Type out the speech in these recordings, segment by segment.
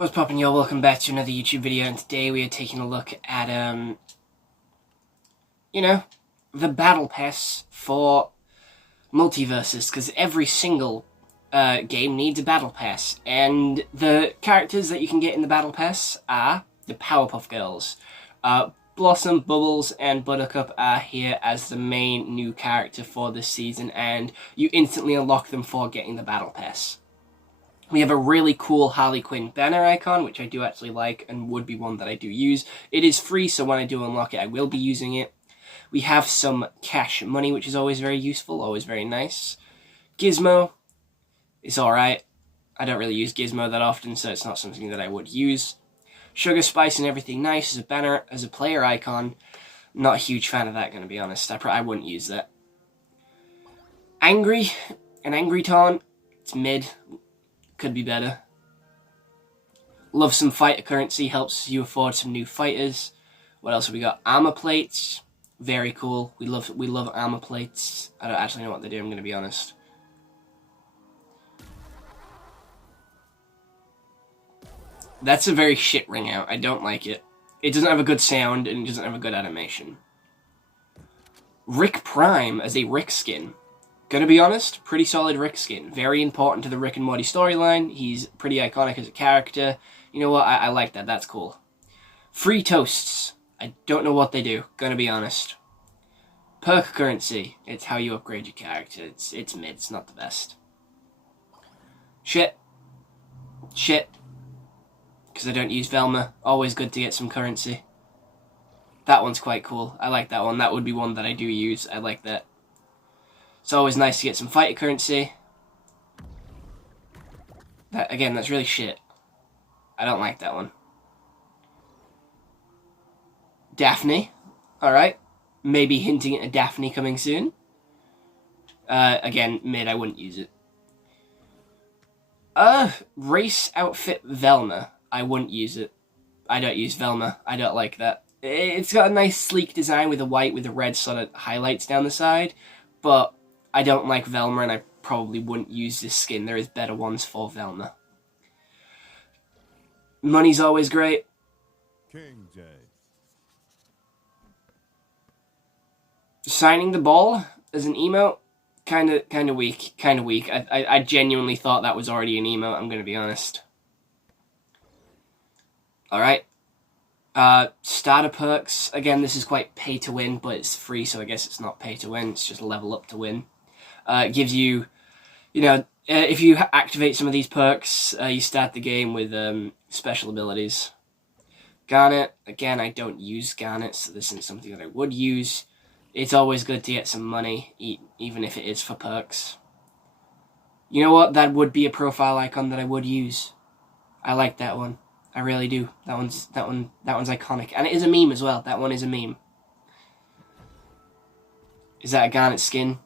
What's poppin', y'all? Welcome back to another YouTube video, and today we are taking a look at, the Battle Pass for Multiversus, because every single game needs a Battle Pass, and the characters that you can get in the Battle Pass are the Powerpuff Girls. Blossom, Bubbles, and Buttercup are here as the main new character for this season, and you instantly unlock them for getting the Battle Pass. We have a really cool Harley Quinn banner icon, which I do actually like and would be one that I do use. It is free, so when I do unlock it, I will be using it. We have some cash money, which is always very useful, always very nice. Gizmo is alright. I don't really use Gizmo that often, so it's not something that I would use. Sugar Spice and Everything Nice as a banner, as a player icon. Not a huge fan of that, gonna be honest. I wouldn't use that. Angry, an Angry Taunt, it's mid. Could be better. Love some fighter currency, helps you afford some new fighters. What else have we got? Armor plates, very cool. We love armor plates. I don't actually know what they do, I'm going to be honest. That's a very shit ring out. I don't like it. It doesn't have a good sound and it doesn't have a good animation. Rick Prime as a Rick skin. Gonna be honest, pretty solid Rick skin. Very important to the Rick and Morty storyline. He's pretty iconic as a character. You know what? I like that. That's cool. Free toasts. I don't know what they do. Gonna be honest. Perk currency. It's how you upgrade your character. It's mid. It's not the best. Shit. Because I don't use Velma. Always good to get some currency. That one's quite cool. I like that one. That would be one that I do use. I like that. It's always nice to get some fighter currency. Again, that's really shit. I don't like that one. Daphne. Alright. Maybe hinting at a Daphne coming soon. Again, mid, I wouldn't use it. Race outfit Velma. I wouldn't use it. I don't use Velma. I don't like that. It's got a nice sleek design with the white with the red sort of highlights down the side. But I don't like Velma, and I probably wouldn't use this skin. There is better ones for Velma. Money's always great. King J. Signing the ball as an emote, kind of weak. I genuinely thought that was already an emote. I'm gonna be honest. All right. Starter perks. Again, this is quite pay to win, but it's free, so I guess it's not pay to win. It's just level up to win. It gives you, if you activate some of these perks, you start the game with special abilities. Garnet. Again, I don't use Garnet, so this isn't something that I would use. It's always good to get some money, even if it is for perks. You know what? That would be a profile icon that I would use. I like that one. I really do. That one's iconic, and it is a meme as well. That one is a meme. Is that a Garnet skin?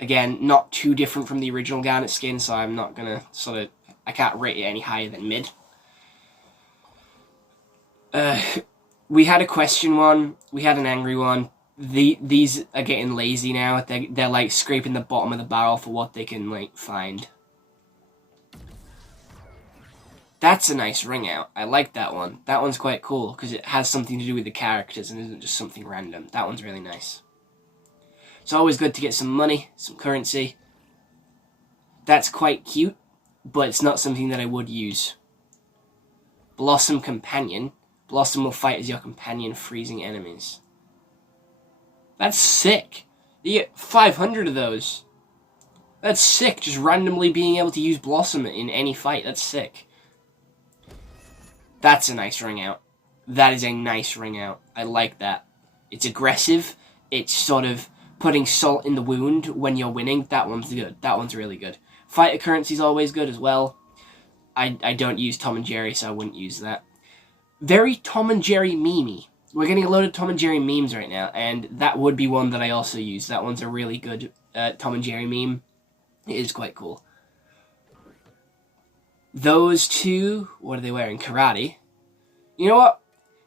Again, not too different from the original Garnet skin, so I'm not gonna I can't rate it any higher than mid. We had a question one. We had an angry one. These are getting lazy now. They're like scraping the bottom of the barrel for what they can find. That's a nice ring out. I like that one. That one's quite cool because it has something to do with the characters and isn't just something random. That one's really nice. It's always good to get some money, some currency. That's quite cute, but it's not something that I would use. Blossom Companion. Blossom will fight as your companion, freezing enemies. That's sick. You get 500 of those. That's sick, just randomly being able to use Blossom in any fight. That's sick. That's a nice ring out. That is a nice ring out. I like that. It's aggressive. It's sort of putting salt in the wound when you're winning. That one's good. That one's really good. Fighter currency's always good as well. I don't use Tom and Jerry, so I wouldn't use that. Very Tom and Jerry meme-y. We're getting a load of Tom and Jerry memes right now, and that would be one that I also use. That one's a really good Tom and Jerry meme. It is quite cool. Those two, what are they wearing? Karate. You know what?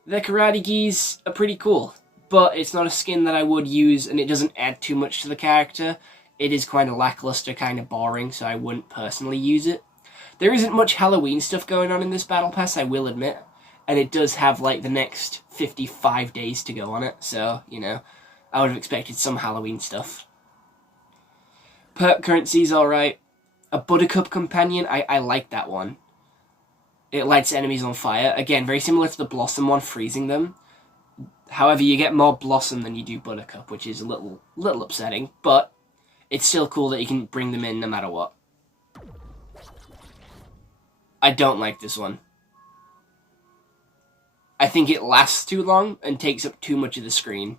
The karate gis are pretty cool, but it's not a skin that I would use, and it doesn't add too much to the character. It is kind of lackluster, kind of boring, so I wouldn't personally use it. There isn't much Halloween stuff going on in this Battle Pass, I will admit. And it does have, like, the next 55 days to go on it, so, you know, I would have expected some Halloween stuff. Perk currency's alright. A Buttercup Companion, I like that one. It lights enemies on fire. Again, very similar to the Blossom one, freezing them. However, you get more Blossom than you do Buttercup, which is a little upsetting, but it's still cool that you can bring them in no matter what. I don't like this one. I think it lasts too long and takes up too much of the screen.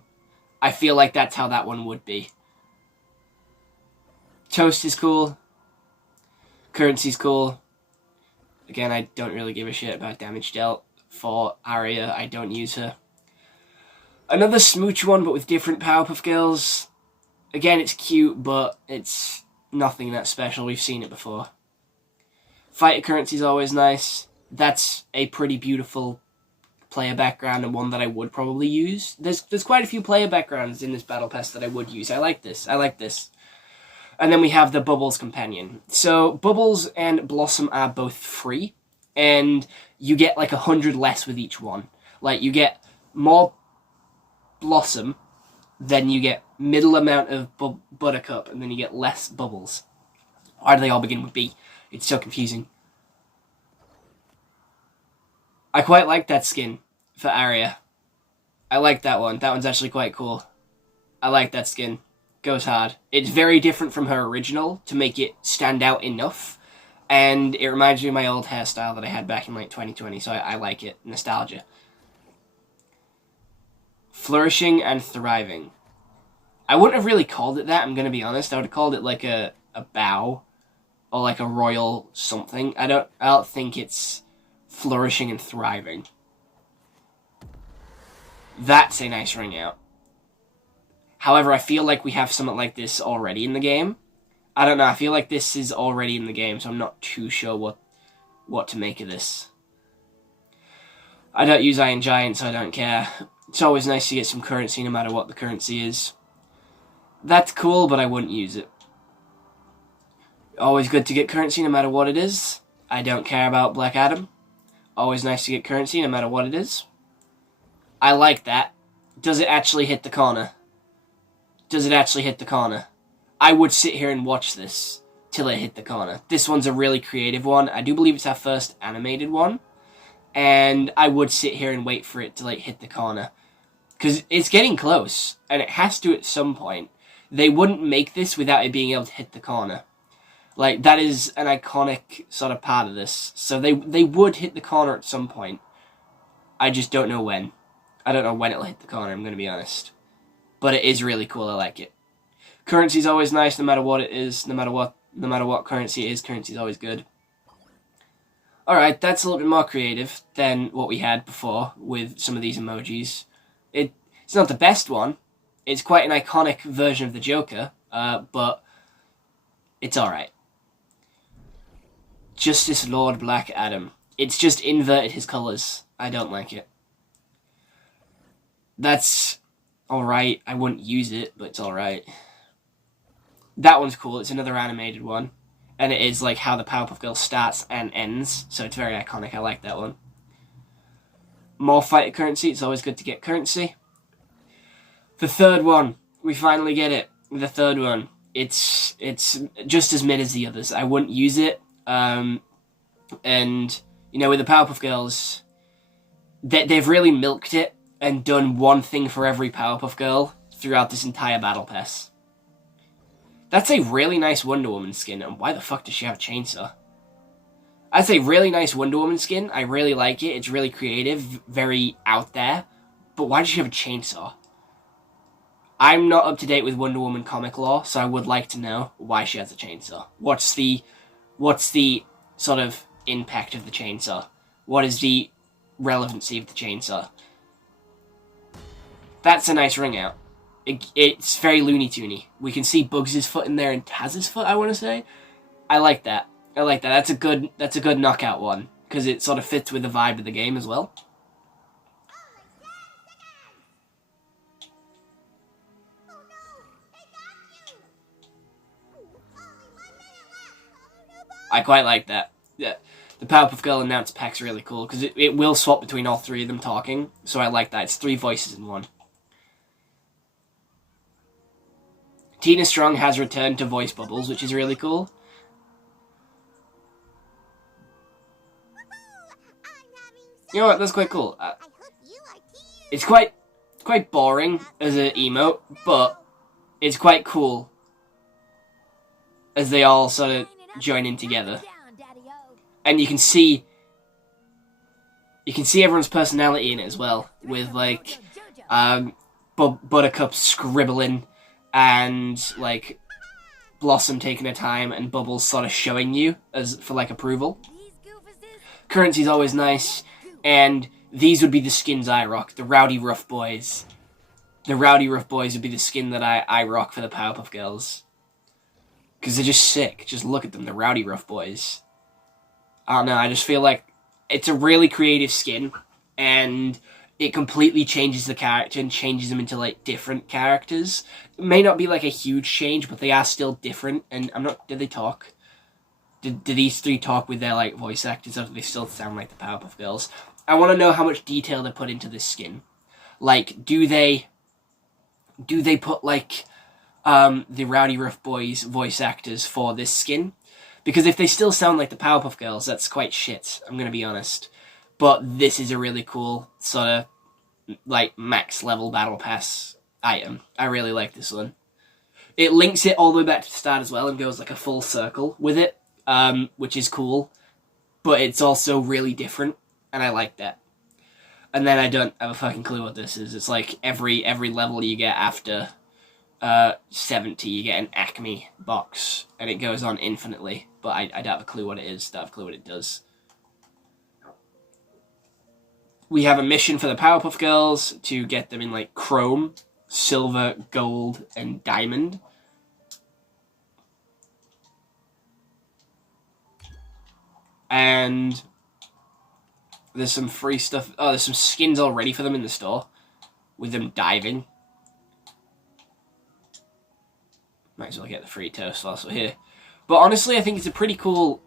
I feel like that's how that one would be. Toast is cool. Currency's cool. Again, I don't really give a shit about damage dealt. For Arya, I don't use her. Another smooch one, but with different Powerpuff Girls. Again, it's cute, but it's nothing that special. We've seen it before. Fighter currency's always nice. That's a pretty beautiful player background and one that I would probably use. There's quite a few player backgrounds in this Battle Pass that I would use. I like this. And then we have the Bubbles Companion. So Bubbles and Blossom are both free, and you get like 100 less with each one. Like, you get more Blossom, then you get middle amount of Buttercup, and then you get less Bubbles. Why do they all begin with B? It's so confusing. I quite like that skin for Arya. I like that one. That one's actually quite cool. I like that skin. Goes hard. It's very different from her original to make it stand out enough, and it reminds me of my old hairstyle that I had back in like 2020, so I like it. Nostalgia. Flourishing and Thriving. I wouldn't have really called it that, I'm going to be honest. I would have called it like a bow, or like a royal something. I don't think it's Flourishing and Thriving. That's a nice ring out. However, I feel like we have something like this already in the game. I don't know, I feel like this is already in the game, so I'm not too sure what to make of this. I don't use Iron Giant, so I don't care. It's always nice to get some currency no matter what the currency is. That's cool, but I wouldn't use it. Always good to get currency no matter what it is. I don't care about Black Adam. Always nice to get currency no matter what it is. I like that. Does it actually hit the corner? Does it actually hit the corner? I would sit here and watch this till it hit the corner. This one's a really creative one. I do believe it's our first animated one. And I would sit here and wait for it to like hit the corner. Because it's getting close. And it has to at some point. They wouldn't make this without it being able to hit the corner. Like, that is an iconic sort of part of this. So they would hit the corner at some point. I just don't know when. I don't know when it'll hit the corner, I'm going to be honest. But it is really cool, I like it. Currency's always nice, no matter what it is, no matter what currency it is, currency's always good. Alright, that's a little bit more creative than what we had before with some of these emojis. It's not the best one. It's quite an iconic version of the Joker, but it's alright. Justice Lord Black Adam. It's just inverted his colours. I don't like it. That's alright. I wouldn't use it, but it's alright. That one's cool. It's another animated one. And it is like how the Powerpuff Girls starts and ends. So it's very iconic. I like that one. More fighter currency. It's always good to get currency. The third one. We finally get it. The third one. It's just as mid as the others. I wouldn't use it. And, you know, with the Powerpuff Girls, they've really milked it and done one thing for every Powerpuff Girl throughout this entire Battle Pass. That's a really nice Wonder Woman skin, and why the fuck does she have a chainsaw? That's a really nice Wonder Woman skin. I really like it. It's really creative, very out there. But why does she have a chainsaw? I'm not up to date with Wonder Woman comic lore, so I would like to know why she has a chainsaw. What's the sort of impact of the chainsaw? What is the relevancy of the chainsaw? That's a nice ring out. It's very Looney Toony. We can see Bugs' foot in there and Taz's foot, I want to say. I like that. I like that. That's a good knockout one, because it sort of fits with the vibe of the game as well. I quite like that. yeah, the Powerpuff Girl announce pack's really cool because it will swap between all three of them talking. So I like that. It's 3 voices in one. Tina Strong has returned to voice bubbles, which is really cool. You know what? That's quite cool. It's quite boring as an emote, but it's quite cool as they all sort of join in together, and you can see everyone's personality in it as well, with like Buttercup scribbling and like Blossom taking her time and Bubbles sort of showing you as for like approval. Currency's always nice, and these would be the skins I rock. The Rowdy Rough Boys. The Rowdy Rough Boys would be the skin that I rock for the Powerpuff Girls. Because they're just sick. Just look at them, the Rowdy Rough Boys. I don't know, I just feel like it's a really creative skin, and it completely changes the character and changes them into, like, different characters. It may not be, like, a huge change, but they are still different, and I'm not... Did they talk? Did these 3 talk with their, like, voice actors, or do they still sound like the Powerpuff Girls? I want to know how much detail they put into this skin. Like, do they put, like, the Rowdy Rough Boys voice actors for this skin? Because if they still sound like the Powerpuff Girls, that's quite shit, I'm going to be honest. But this is a really cool, sort of, like, max level Battle Pass item. I really like this one. It links it all the way back to the start as well and goes, like, a full circle with it, which is cool. But it's also really different, and I like that. And then I don't have a fucking clue what this is. It's like every level you get after 70, you get an Acme box, and it goes on infinitely. But I don't have a clue what it is, don't have a clue what it does. We have a mission for the Powerpuff Girls to get them in, like, Chrome, Silver, Gold, and Diamond. And there's some free stuff. Oh, there's some skins already for them in the store, with them diving. Might as well get the free toast whilst we're here. But honestly, I think it's a pretty cool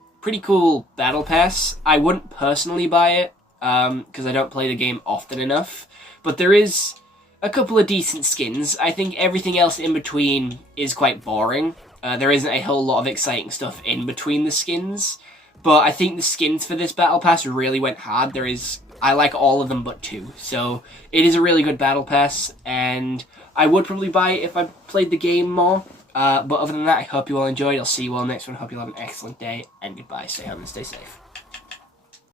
battle pass. I wouldn't personally buy it, because I don't play the game often enough. But there is a couple of decent skins. I think everything else in between is quite boring. There isn't a whole lot of exciting stuff in between the skins. But I think the skins for this battle pass really went hard. I like all of them but 2. So it is a really good battle pass, and I would probably buy it if I played the game more. But other than that, I hope you all enjoyed. I'll see you all next one. Hope you all have an excellent day, and goodbye. Stay home and stay safe.